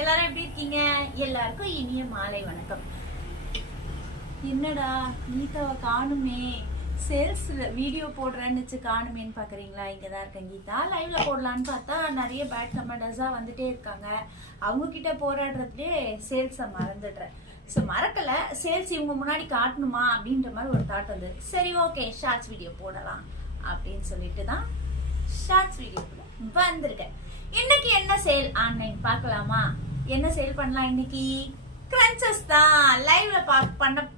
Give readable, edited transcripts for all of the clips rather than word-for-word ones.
எல்லாரும் எப்படி இருக்கீங்க? எல்லாருக்கும் இனிய மாலை வணக்கம். என்னடா கீதாவை காணுமே, சேல்ஸ் வீடியோ போடுறேன்னு காணுமேன்னு பாக்குறீங்களா? இங்கதான் இருக்கேன் கீதா. லைவ்ல போடலான்னு பார்த்தா நிறைய பேட் கமெண்டர்ஸா வந்துட்டே இருக்காங்க. அவங்க கிட்ட போராடுறதுலே சேல்ஸை மறந்துடுறேன். ஸோ மறக்கல, சேல்ஸ் இவங்க முன்னாடி காட்டணுமா அப்படின்ற மாதிரி ஒரு தாட் வந்து, சரி ஓகே ஷார்ட்ஸ் வீடியோ போடலாம் அப்படின்னு சொல்லிட்டு தான் ஷார்ட்ஸ் வீடியோ வந்திருக்கேன். இன்னைக்கு என்ன சேல் ஆன்லைன் பார்க்கலாமா? என்ன சேல் பண்ணலாம் இன்னைக்கு? கிரன்ச்சஸ் தான். லைவ்ல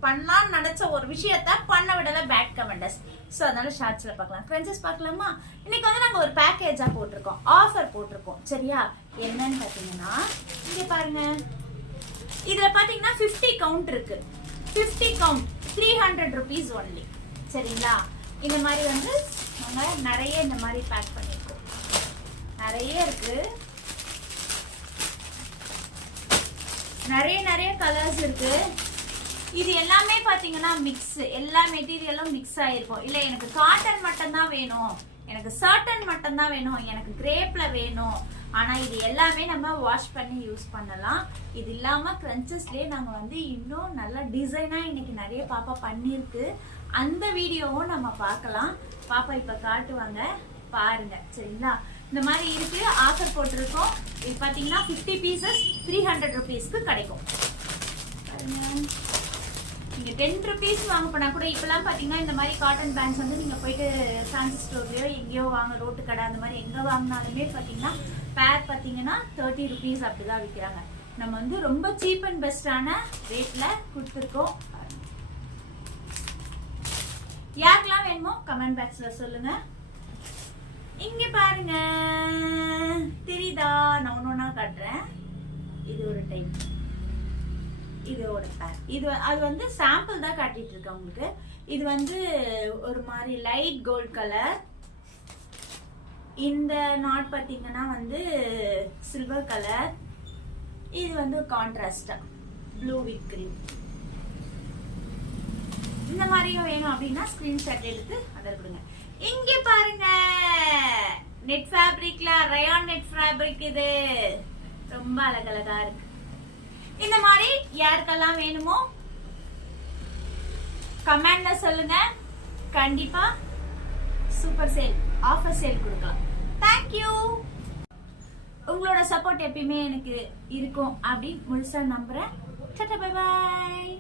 பண்ணலாம்னு நினைச்ச ஒரு விஷயத்த பண்ண விடல பேட் கமெண்டர்ஸ். ஸோ அதனால ஷார்ட்ஸ்ல பார்க்கலாம். கிரன்ச்சஸ் பார்க்கலாமா? இன்னைக்கு வந்து நாங்கள் ஒரு பேக்கேஜா போட்டிருக்கோம், ஆஃபர் போட்டிருக்கோம். சரியா? என்னன்னு பார்த்தீங்கன்னா இங்க பாருங்க, இதுல பாத்தீங்கன்னா 50 கவுண்ட் இருக்கு. 50 கவுண்ட் 300 rupees ஒன்லி. சரிங்களா? இந்த மாதிரி வந்து நாங்க நிறைய இந்த மாதிரி பேக் பண்ணிருக்கோம். நிறைய இருக்கு, நிறைய கலர்ஸ் இருக்கு. இது எல்லாமே பாத்தீங்கன்னா மிக்ஸ், எல்லா மெட்டீரியலும் மிக்ஸ் ஆயிருக்கும். இல்ல எனக்கு காட்டன் மட்டும் தான் வேணும், எனக்கு சர்டன் மட்டும் தான் வேணும், எனக்கு கிரேப்ல வேணும், ஆனா இது எல்லாமே நம்ம வாஷ் பண்ணி யூஸ் பண்ணலாம். இது இல்லாம கிரன்ச்சஸ்லயே நாங்க வந்து இன்னும் நல்ல டிசைனா இன்னைக்கு நிறைய பாப்பா பண்ணிருக்கு. அந்த வீடியோவும் நம்ம பார்க்கலாம். பாப்பா இப்ப காட்டுவாங்க, பாருங்க. சரிங்களா? இந்த மாதிரி இருக்கு, ஆஃபர் போட்டிருக்கோம். இது பாத்தீங்கன்னா 50 பீசஸ் 300 rupeesக்கு கிடைக்கும். பாருங்க, நீங்க 10 rupees வாங்க போனா கூட இப்பெல்லாம் பாத்தீங்கன்னா இந்த மாதிரி காட்டன் பேண்ட்ஸ் வந்து நீங்க போயிட்டு ஃபேன்சி ஸ்டோர்லயோ எங்கேயோ வாங்க, ரோட்டு கடை அந்த மாதிரி எங்க வாங்கினாலுமே பாத்தீங்கன்னா பேர் பாத்தீங்கன்னா 30 rupees அப்படிதான் விற்கிறாங்க. நம்ம வந்து ரொம்ப சீப் அண்ட் பெஸ்டான ரேட்ல கொடுத்துருக்கோம். யாருக்கெல்லாம் வேணுமோ கமெண்ட் பாக்ஸ்ல சொல்லுங்க. இங்க பாருங்க, தெரியுதா? நான் ஒன்னொன்னா காட்டுறேன். இது ஒரு டைப், இதோட பேர். இது அது வந்து சாம்பிள் தான் காட்டிட்டு இருக்கேன் உங்களுக்கு. இது வந்து ஒரு மாதிரி லைட் கோல்ட் கலர். இந்த நாட் பாத்தீங்கன்னா வந்து சில்வர் கலர். இது வந்து கான்ட்ராஸ்டா ப்ளூ வித் கிரீன். இந்த மாதிரியும் வேணும் அப்படின்னா ஸ்கிரீன்ஷாட் எடுத்து அதில் கொடுங்க. இங்க பாருங்க, நெட் ஃபேப்ரிக்ல ரயான் நெட் ஃபேப்ரிக். இது ரொம்ப அழகழகா இருக்கு. இந்த மாதிரி யாருக்கெல்லாம் வேணுமோ கமெண்ட்ல சொல்லுங்க. கண்டிப்பா சூப்பர் சேல், ஆஃபர் சேல் கொடுக்கலாம். தேங்க்யூ. உங்களோட சப்போர்ட் எப்பயுமே எனக்கு இருக்கும் அப்படின்னு முழுசா நம்புறேன். Tata, bye bye.